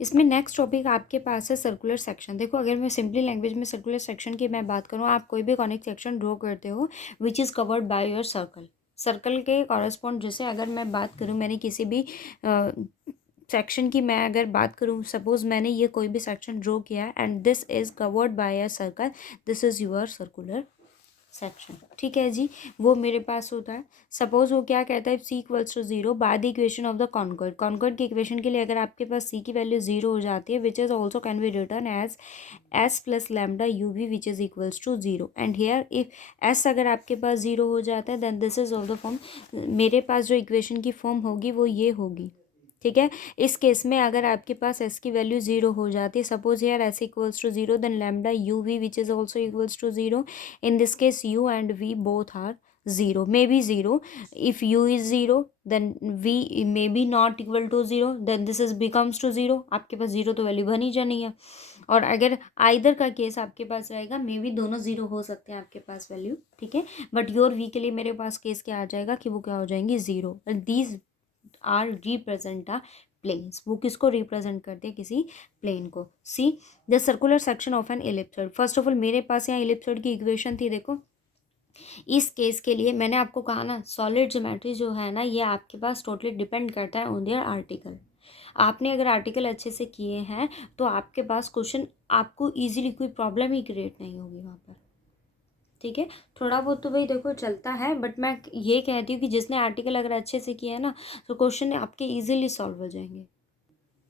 इसमें next topic आपके पास है सर्कुलर सेक्शन। देखो, अगर मैं सिंपली लैंग्वेज में सर्कुलर सेक्शन की मैं बात करूँ, आप कोई भी कॉनिक सेक्शन ड्रॉ करते हो which is covered by your circle. Circle के कॉरस्पॉन्ड, जैसे अगर मैं बात करूँ, मैंने किसी भी सेक्शन की मैं अगर बात करूँ, सपोज मैंने ये कोई भी सेक्शन ड्रॉ किया and this is covered by a circle, this is your circular section. ठीक है जी, वो मेरे पास होता है। सपोज वो क्या कहता है, सी इक्वल्स टू जीरो बाद equation of the conicoid. Conicoid की इक्वेशन के लिए अगर आपके पास सी की वैल्यू जीरो हो जाती है, which is also can be written as s plus lambda u v which is equals to zero. And here if s अगर आपके पास जीरो हो जाता है, then this is of the form, मेरे पास जो इक्वेशन की फॉर्म होगी वो ये होगी। ठीक है, इस केस में अगर आपके पास एस की वैल्यू जीरो हो जाती है, suppose here s equals to zero, then lambda u v which is also equals to zero. In this case u and v both are zero, maybe zero. If u is zero, then v may be not equal to zero, then this is becomes to zero। आपके पास zero तो value बनी जानी है। और अगर either का case आपके पास रहेगा, मे बी दोनों जीरो हो सकते हैं आपके पास वैल्यू। ठीक है, बट योर वी के लिए मेरे पास केस क्या आ जाएगा कि वो क्या हो जाएंगी, zero. These are represent a planes. वो किसको रिप्रेजेंट करते हैं, किसी प्लेन को। See the circular section of an ellipsoid. First of all मेरे पास यहाँ इलिप्सॉइड की इक्वेशन थी। देखो, इस केस के लिए मैंने आपको कहा ना, सॉलिड ज्योमेट्री जो है ना, ये आपके पास टोटली डिपेंड करता है ऑन देयर आर्टिकल। आपने अगर आर्टिकल अच्छे से किए हैं तो आपके पास क्वेश्चन आपको इजीली कोई प्रॉब्लम ही क्रिएट नहीं होगी वहाँ पर। ठीक है, थोड़ा बहुत तो भाई देखो चलता है, बट मैं ये कहती हूँ कि जिसने आर्टिकल अगर अच्छे से किया है ना, तो क्वेश्चन आपके इजीली सॉल्व हो जाएंगे।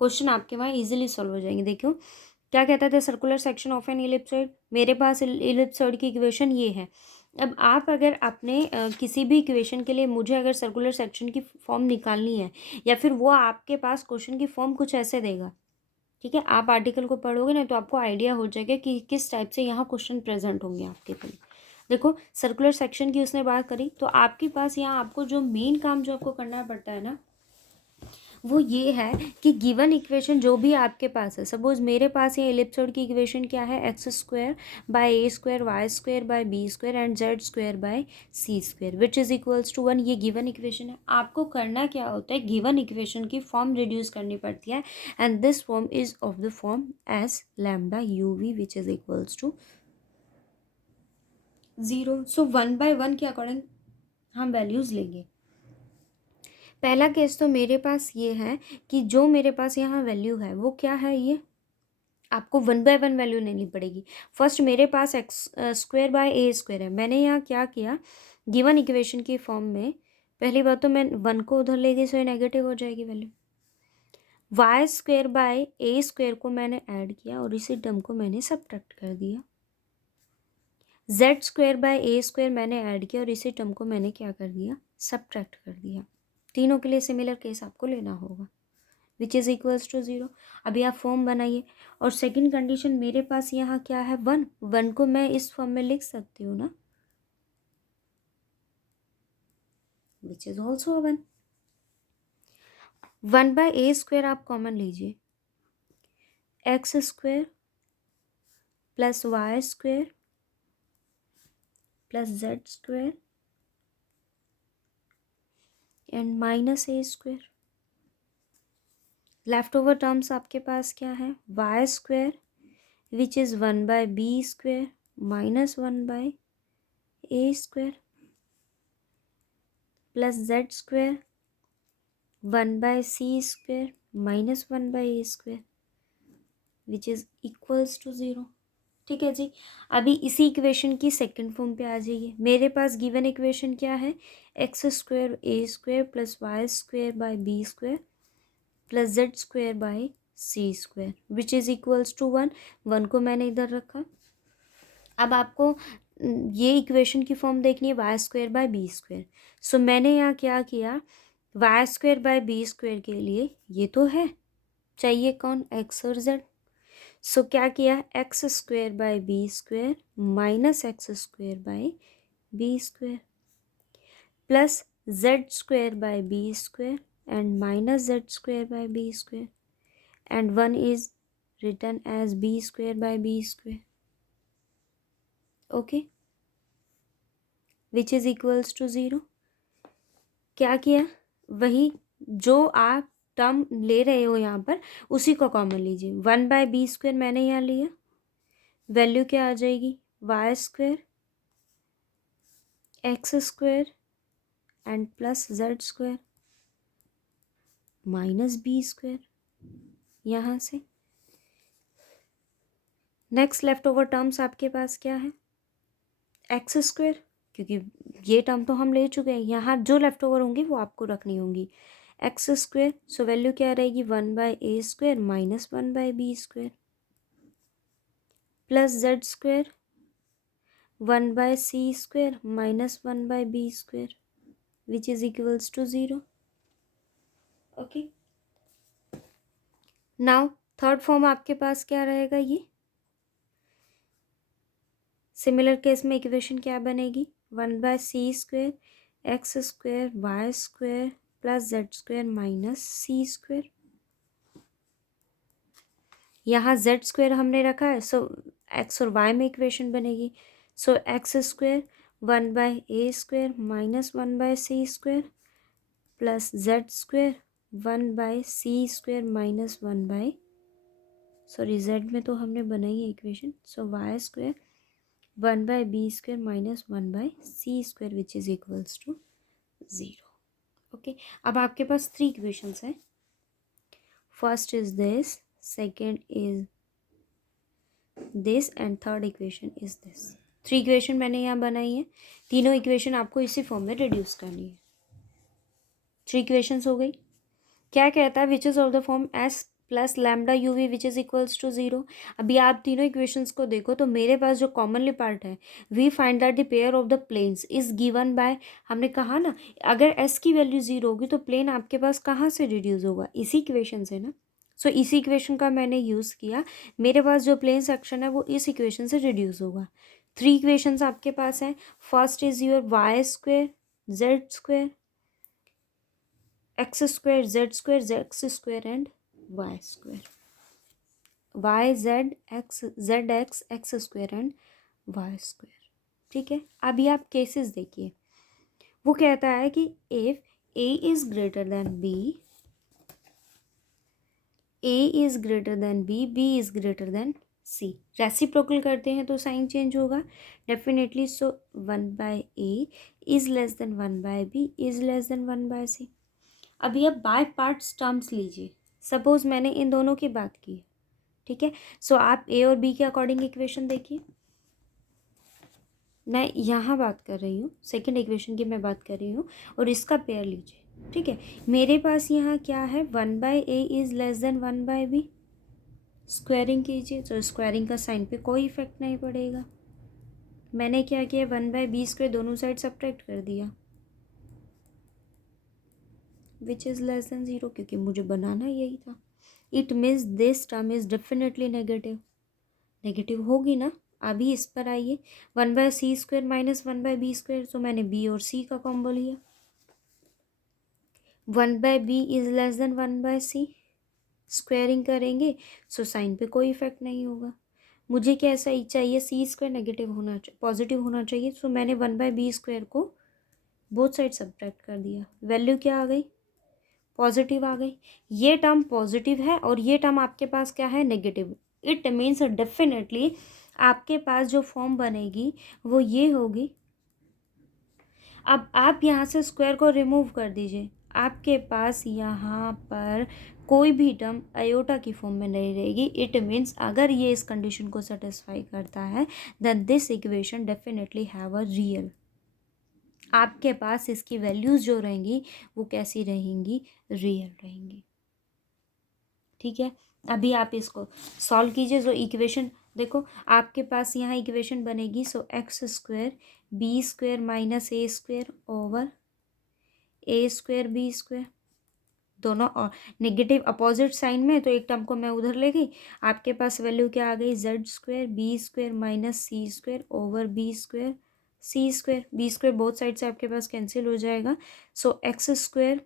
क्वेश्चन आपके वहाँ इजीली सॉल्व हो जाएंगे। देखो क्या कहता था, circular section of an ellipsoid. मेरे पास इलिप्सॉइड की इक्वेशन ये है। अब आप अगर अपने किसी भी इक्वेशन के लिए मुझे अगर सर्कुलर सेक्शन की फॉर्म निकालनी है, या फिर वो आपके पास क्वेश्चन की फॉर्म कुछ ऐसे देगा। ठीक है, आप आर्टिकल को पढ़ोगे ना तो आपको आइडिया हो जाएगा कि किस टाइप से यहाँ क्वेश्चन प्रेजेंट होंगे आपके लिए। देखो, सर्कुलर सेक्शन की उसने बात करी, तो आपके पास यहाँ आपको जो मेन काम जो आपको करना पड़ता है ना, वो ये है कि गिवन इक्वेशन जो भी आपके पास है, सपोज मेरे पास ये इलिप्सॉइड की इक्वेशन क्या है, x square by a square y square by b square and z square by c square which is equals to one. ये गिवन इक्वेशन है। आपको करना क्या होता है, गिवन इक्वेशन की फॉर्म रिड्यूस करनी पड़ती है, and this form is of the form s lambda u v which is equals to zero. So one by one के अकॉर्डिंग हम वैल्यूज लेंगे। पहला केस तो मेरे पास ये है कि जो मेरे पास यहाँ वैल्यू है वो क्या है, ये आपको वन बाय वन वैल्यू लेनी पड़ेगी। फर्स्ट मेरे पास x square by a square है। मैंने यहाँ क्या किया, गिवन इक्वेशन की फॉर्म में पहली बात तो मैं वन को उधर ले गई, सो ये नेगेटिव हो जाएगी value. Y square by a square को मैंने ऐड किया और इसी टर्म को मैंने सब्ट्रैक्ट कर दिया। Z square by a square मैंने ऐड किया और इसी टर्म को मैंने क्या कर दिया, सब्ट्रैक्ट कर दिया। तीनों के लिए सिमिलर केस आपको लेना होगा, which is equals to zero. अभी आप फॉर्म बनाइए। और सेकंड कंडीशन मेरे पास यहाँ क्या है, वन। वन को मैं इस फॉर्म में लिख सकती हूँ ना, which is also one. One by a square आप कॉमन लीजिए, x square plus y square plus z square and minus a square. Left over terms आपके पास क्या है, y square which is one by b square minus one by a square plus z square one by c square minus one by a square which is equals to zero. ठीक है जी, अभी इसी equation की second form पे आ जाइए। मेरे पास given equation क्या है, x square a square plus y square by b square plus z square by c square which is equals to one. One को मैंने इधर रखा। अब आपको ये इक्वेशन की फॉर्म देखनी है, y square by b square. So मैंने यहाँ क्या किया, y square by b square के लिए ये तो है, चाहिए कौन, एक्स और जेड। सो क्या किया, x square by b square minus x square by b square plus z square by b square and minus z square by b square and one is written as b square by b square, okay, which is equals to zero. क्या किया, वही जो आप term ले रहे हो यहाँ पर उसी को कॉमन लीजिए। 1/b² मैंने यहाँ लिया, वैल्यू क्या आ जाएगी, y² x² and plus z² minus b²। यहाँ से नेक्स्ट लेफ्ट ओवर टर्म्स आपके पास क्या है, x², क्योंकि ये टर्म तो हम ले चुके हैं, यहाँ जो लेफ्ट ओवर होंगी वो आपको रखनी होंगी, x²। सो वैल्यू क्या रहेगी, 1/a² माइनस 1/b² प्लस z² 1/c² minus 1/b² which is equals to 0। Okay, now third form आपके पास क्या रहेगा, ये सिमिलर केस में इक्वेशन क्या बनेगी, 1/c² x² y² plus z² minus c²। यहाँ z² हमने रखा है, सो x और y में इक्वेशन बनेगी। So x² 1/a² minus 1/c² plus z² 1/c² minus z में तो हमने बनाई है equation, so y² 1/b² minus 1/c² which is equals to 0। Okay, अब आपके पास 3 इक्वेशंस हैं, first is this, second is this and third equation is this. 3 equation मैंने यहाँ बनाई है, तीनों इक्वेशन आपको इसी फॉर्म में रिड्यूस करनी है। 3 इक्वेशंस हो गई। क्या कहता है, which is of the form s plus lambda u v which is equals to 0। अभी आप तीनों इक्वेशंस को देखो तो मेरे पास जो कॉमनली पार्ट है, we find that the pair of the planes is given by, हमने कहा ना अगर s की वैल्यू 0 होगी तो प्लेन आपके पास कहाँ से रिड्यूस होगा, इसी इक्वेशन से ना। सो इसी इक्वेशन का मैंने यूज़ किया, मेरे पास जो प्लेन सेक्शन है वो इस इक्वेशन से रिड्यूस होगा। 3 इक्वेशंस आपके पास हैं, first is your y² z² x² z² x² and y², y z x x² and y²। ठीक है, अभी आप केसेस देखिए, वो कहता है कि if a is greater than b, a is greater than b, b is greater than c, reciprocal करते हैं तो साइन चेंज होगा definitely. So 1/a is less than 1/b is less than 1/c। अभी आप बाय पार्ट्स टर्म्स लीजिए, suppose मैंने इन दोनों की बात की, ठीक है। सो आप ए और बी के अकॉर्डिंग इक्वेशन देखिए, मैं यहाँ बात कर रही हूँ, सेकंड इक्वेशन की मैं बात कर रही हूँ, और इसका पेयर लीजिए, ठीक है। मेरे पास यहाँ क्या है, 1/a is less than 1/b, squaring कीजिए तो स्क्वायरिंग का साइन पे कोई इफेक्ट नहीं पड़ेगा। मैंने क्या किया, 1/b² दोनों साइड सब्ट्रैक्ट कर दिया विच इज़ लेस देन 0, क्योंकि मुझे बनाना यही था। It means this term is definitely negative, negative होगी ना। अभी इस पर आइए, 1/c² माइनस 1/b², तो मैंने b और c का कॉम्बो लिया, 1/b is less than 1/c, squaring करेंगे सो साइन पे कोई इफेक्ट नहीं होगा। मुझे कैसा ही चाहिए, c² नेगेटिव होना चाहिए, पॉजिटिव होना चाहिए, सो मैंने 1/b² को बोथ साइड सब्ट्रैक्ट कर दिया, वैल्यू क्या आ गई, पॉजिटिव आ गई। ये टर्म पॉजिटिव है और ये टर्म आपके पास क्या है, नेगेटिव। इट मीन्स डेफिनेटली आपके पास जो फॉर्म बनेगी वो ये होगी। अब आप यहाँ से स्क्वायर को रिमूव कर दीजिए, आपके पास यहाँ पर कोई भी टर्म आयोटा की फॉर्म में नहीं रहेगी। इट मीन्स अगर ये इस कंडीशन को सेटिस्फाई करता है then this equation definitely have a real, आपके पास इसकी वैल्यूज़ जो रहेंगी वो कैसी रहेंगी, रियल रहेंगी। ठीक है, अभी आप इसको सॉल्व कीजिए। जो इक्वेशन देखो आपके पास यहाँ इक्वेशन बनेगी, so x² b² minus a² over a² b², दोनों और नेगेटिव अपोजिट साइन में, तो एक टर्म को मैं उधर ले गई, आपके पास वैल्यू क्या आ गई, z² b² minus c² over b² c², b² both side से आपके पास कैंसिल हो जाएगा। So x²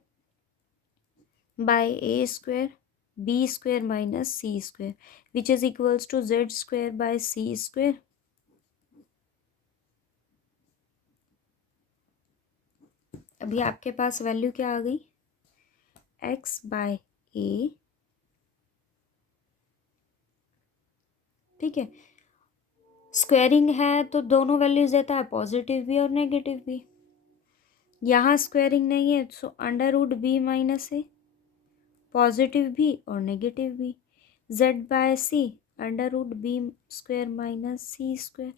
by a² b² minus c² which is equals to z² by c²। अभी आपके पास वैल्यू क्या आ गई, x बाय ए, ठीक है। स्क्वायरिंग है तो दोनों वैल्यूज देता है, पॉजिटिव भी और नेगेटिव भी। यहाँ स्क्वायरिंग नहीं है so under root b minus a, positive भी और नेगेटिव भी। Z by c under root b square minus c square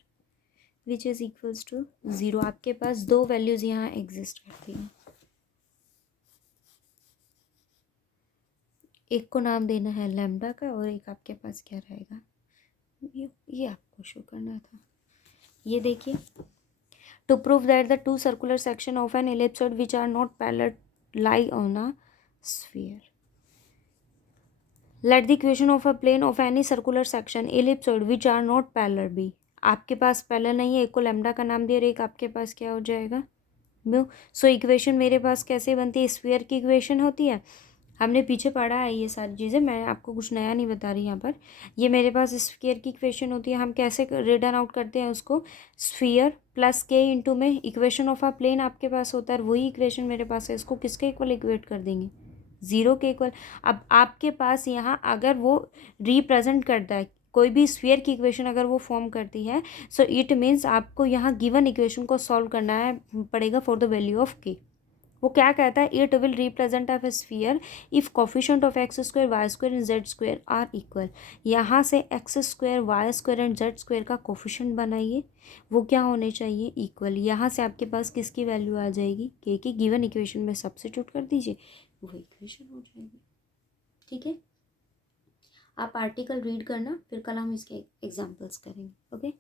which is equals to 0। आपके पास दो वैल्यूज यहाँ एग्जिस्ट करती हैं, एक को नाम देना है लैम्डा का और एक आपके पास क्या रहेगा, ये आपको शो करना था। ये देखिए, to prove that the two circular section of an ellipsoid which are not parallel lie on a sphere. Let the equation of a plane of any circular section ellipsoid which are not parallel be. आपके पास parallel नहीं है, एक को lambda का नाम दिया और एक आपके पास क्या हो जाएगा म्यू। सो इक्वेशन मेरे पास कैसे बनती है, स्फीयर की इक्वेशन होती है। हमने पीछे पढ़ा है ये सारी चीज़ें, मैं आपको कुछ नया नहीं बता रही यहाँ पर। ये मेरे पास स्फीयर की इक्वेशन होती है। हम कैसे रिटर्न आउट करते हैं उसको, स्फीयर प्लस के इंटू में इक्वेशन ऑफ अ प्लेन आपके पास होता है, वही इक्वेशन मेरे पास है। इसको किसके इक्वल इक्वेट कर देंगे, 0 के इक्वल। अब आपके पास यहाँ अगर वो रिप्रेजेंट करता है कोई भी स्फीयर की इक्वेशन अगर वो फॉर्म करती है, सो इट मीन्स आपको यहाँ गिवन इक्वेशन को सॉल्व करना है पड़ेगा फॉर द वैल्यू ऑफ के। वो क्या कहता है, it will represent of a sphere if coefficient of x square y square and z square are equal. यहाँ से x square y square and z square का कोफिशिएंट बनाइए, वो क्या होने चाहिए, इक्वल। यहाँ से आपके पास किसकी वैल्यू आ जाएगी, के की। गिवन इक्वेशन में सब्स्टिट्यूट कर दीजिए, वो इक्वेशन हो जाएगी। ठीक है, आप आर्टिकल रीड करना, फिर कल हम इसके एग्जाम्पल्स करेंगे। ओके।